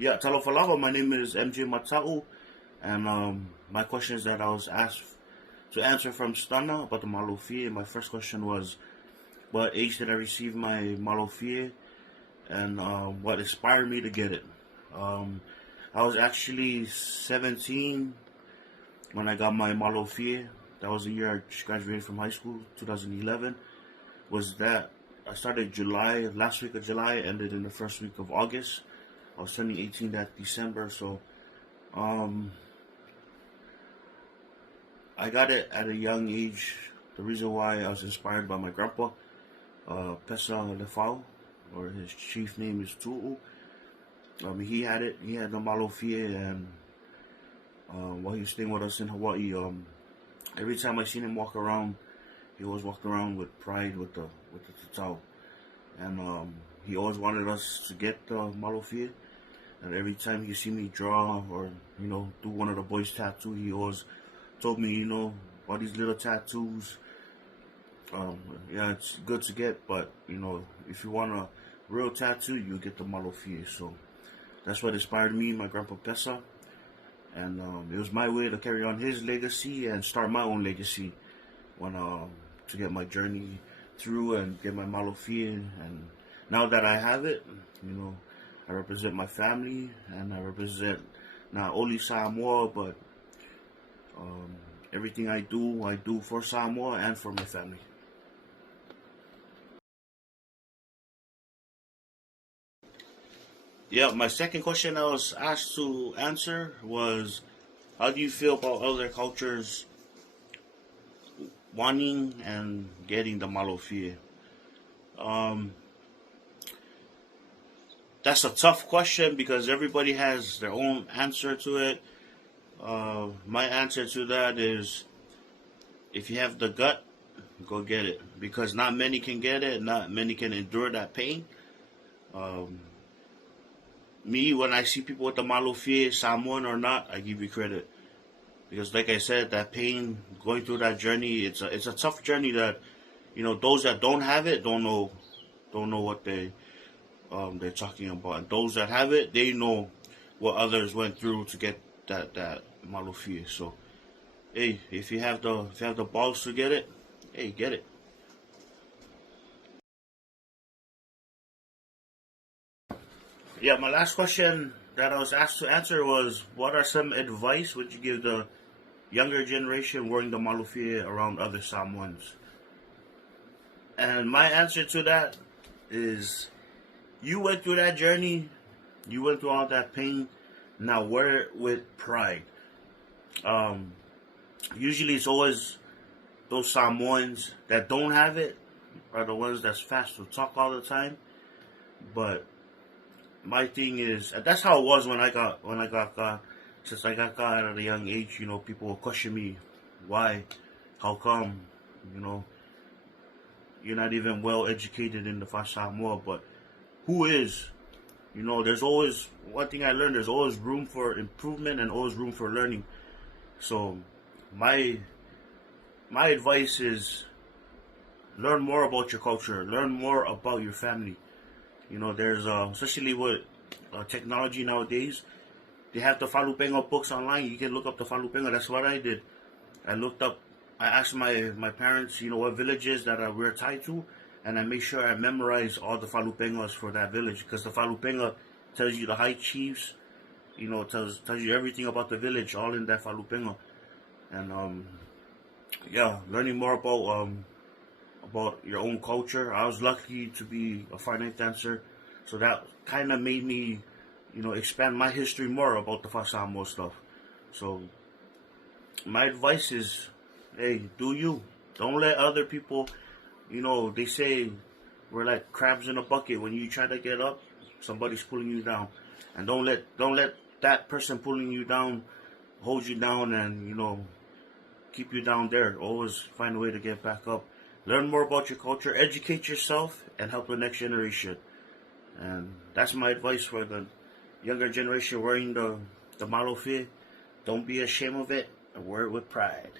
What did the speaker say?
Yeah, Talofalava, my name is MJ Matau, and my questions that I was asked to answer from Stunna about the Malofie. My first question was, what age did I receive my Malofie, and what inspired me to get it? Um, I was actually 17 when I got my Malofie. That was the year I just graduated from high school, 2011. Was that I started July, last week of July, ended in the first week of August. I was turning 18 that December, so um, I got it at a young age. The reason why I was inspired by my grandpa, Pesa Lefau, or his chief name is Tu'u. He had it. He had the Malofie, and while he was staying with us in Hawaii, every time I seen him walk around, he always walked around with pride with the Tatau, and he always wanted us to get the Malofie. And every time he see me draw or do one of the boys' tattoo, he always told me, all these little tattoos. Yeah, it's good to get, but if you want a real tattoo, you get the Malofie. So that's what inspired me, my grandpa Pesa, and it was my way to carry on his legacy and start my own legacy when to get my journey through and get my Malofie. And now that I have it, I represent my family, and I represent not only Samoa, but everything I do for Samoa and for my family. Yeah, my second question I was asked to answer was, how do you feel about other cultures wanting and getting the Malofie? Um, that's a tough question because everybody has their own answer to it. My answer to that is, if you have the gut, go get it, because not many can get it, not many can endure that pain. Um, Me, when I see people with the Malofie, Samoan or not, I give you credit, because, like I said, that pain, going through that journey, it's a tough journey that those that don't have it don't know what they're talking about, and those that have it, they know what others went through to get that Malofie. So, hey, if you have the balls to get it, hey, get it. Yeah, my last question that I was asked to answer was, what are some advice would you give the younger generation wearing the Malufie around other Samoans? And my answer to that is, you went through that journey, you went through all that pain, now wear it with pride. Um, Usually it's always those Samoans that don't have it are the ones that's fast to talk all the time. But my thing is, and that's how it was when I got since I got God at a young age. People will question me, why, how come, you know, you're not even well educated in the Samoa, but who is? There's always one thing I learned. There's always room for improvement and always room for learning. So my my advice is, learn more about your culture, learn more about your family. There's especially with technology nowadays, they have the Falupengo books online. You can look up the Falupengo. That's what I did. I looked up. I asked my parents, what villages that we're tied to, and I make sure I memorize all the Falupengos for that village, because the Falupengo tells you the high chiefs. Tells you everything about the village, all in that Falupengo. And yeah, learning more about your own culture. I was lucky to be a finite dancer, so that kind of made me, expand my history more about the Fasamo stuff. So my advice is, hey, do you. Don't let other people, they say we're like crabs in a bucket. When you try to get up, somebody's pulling you down. And don't let that person pulling you down hold you down and, keep you down there. Always find a way to get back up. Learn more about your culture, educate yourself, and help the next generation. And that's my advice for the younger generation wearing the Malofi. Don't be ashamed of it, and wear it with pride.